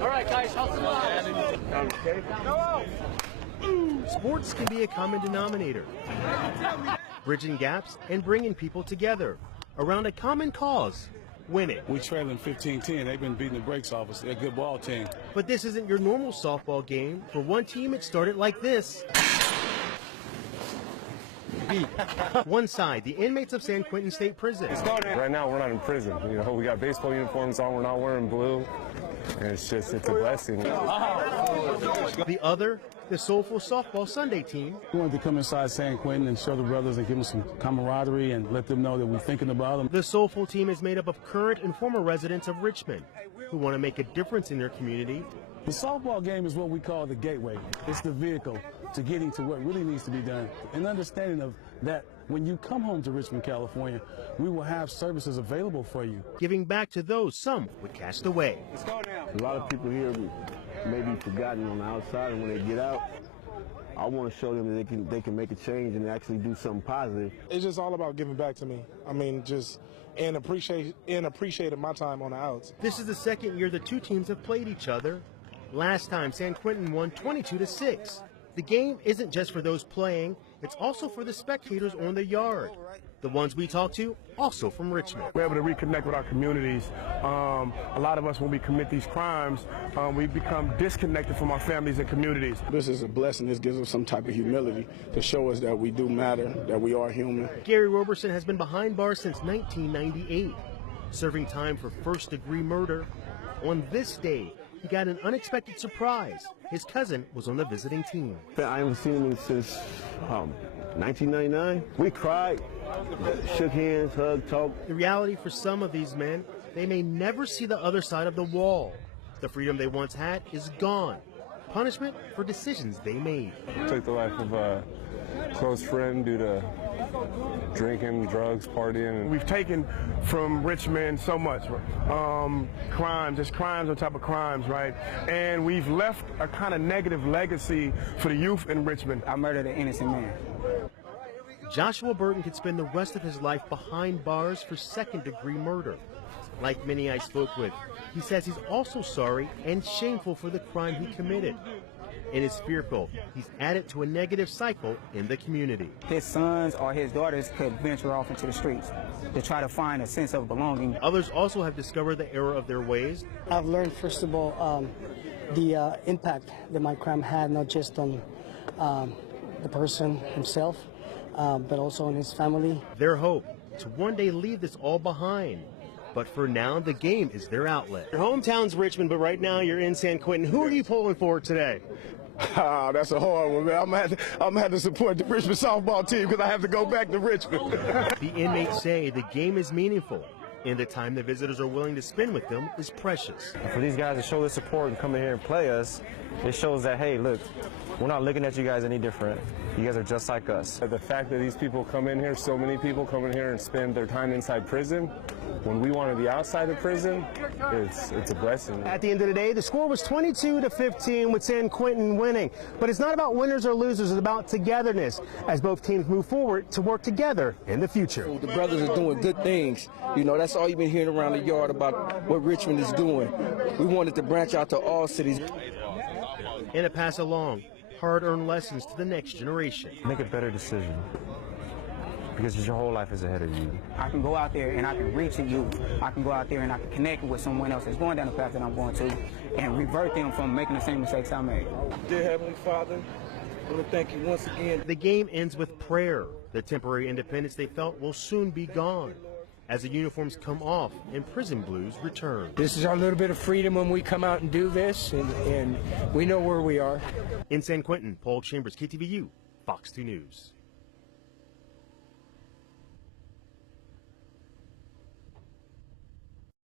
All right, guys, hustle on. Sports can be a common denominator, bridging gaps and bringing people together around a common cause, winning. We're trailing 15-10. They've been beating the brakes off us. They're a good ball team. But this isn't your normal softball game. For one team, it started like this. One side, the inmates of San Quentin State Prison. Right now, we're not in prison. You know, we got baseball uniforms on. We're not wearing blue. And it's a blessing. The other, the Soulful softball Sunday team. We wanted to come inside San Quentin and show the brothers and give them some camaraderie and let them know that we're thinking about them. The Soulful team is made up of current and former residents of Richmond who want to make a difference in their community. The softball game is what we call the gateway. It's the vehicle to getting to what really needs to be done. An understanding of that when you come home to Richmond, California, we will have services available for you. Giving back to those some would cast away. A lot of people here may be forgotten on the outside, and when they get out, I want to show them that they can make a change and actually do something positive. It's just all about giving back to me. I mean, appreciating my time on the outs. This is the second year the two teams have played each other. Last time, San Quentin won 22-6. The game isn't just for those playing, it's also for the spectators on the yard. The ones we talk to, also from Richmond. We're able to reconnect with our communities. A lot of us, when we commit these crimes, we become disconnected from our families and communities. This is a blessing. This gives us some type of humility to show us that we do matter, that we are human. Gary Roberson has been behind bars since 1998, serving time for first-degree murder. On this day, he got an unexpected surprise. His cousin was on the visiting team. I haven't seen him since 1999. We cried, shook hands, hugged, talked. The reality for some of these men, they may never see the other side of the wall. The freedom they once had is gone. Punishment for decisions they made. Took the life of a close friend due to drinking, drugs, partying. We've taken from Richmond so much. Crimes, just crimes on top of crimes, right? And we've left a kind of negative legacy for the youth in Richmond. I murdered an innocent man. Joshua Burton could spend the rest of his life behind bars for second-degree murder. Like many I spoke with, he says he's also sorry and shameful for the crime he committed. And is fearful he's added to a negative cycle in the community. His sons or his daughters could venture off into the streets to try to find a sense of belonging. Others also have discovered the error of their ways. I've learned, first of all, the impact that my crime had, not just on the person himself, but also on his family. Their hope to one day leave this all behind. But for now, the game is their outlet. Your hometown's Richmond, but right now you're in San Quentin. Who are you pulling for today? That's a hard one, man. I'm gonna have to support the Richmond softball team because I have to go back to Richmond. The inmates say the game is meaningful, and the time the visitors are willing to spend with them is precious. For these guys to show their support and come in here and play us, it shows that, hey, look, we're not looking at you guys any different. You guys are just like us. The fact that these people come in here, so many people come in here and spend their time inside prison, when we want to be outside of prison, it's a blessing. At the end of the day, the score was 22-15 with San Quentin winning. But it's not about winners or losers, it's about togetherness as both teams move forward to work together in the future. The brothers are doing good things. You know, that's all you've been hearing around the yard about what Richmond is doing. We wanted to branch out to all cities. And to pass along hard-earned lessons to the next generation. Make a better decision, because your whole life is ahead of you. I can go out there and I can reach you. I can go out there and I can connect with someone else that's going down the path that I'm going to and revert them from making the same mistakes I made. Dear Heavenly Father, I want to thank you once again. The game ends with prayer. The temporary independence they felt will soon be gone as the uniforms come off and prison blues return. This is our little bit of freedom when we come out and do this, and we know where we are. In San Quentin, Paul Chambers, KTVU, Fox 2 News.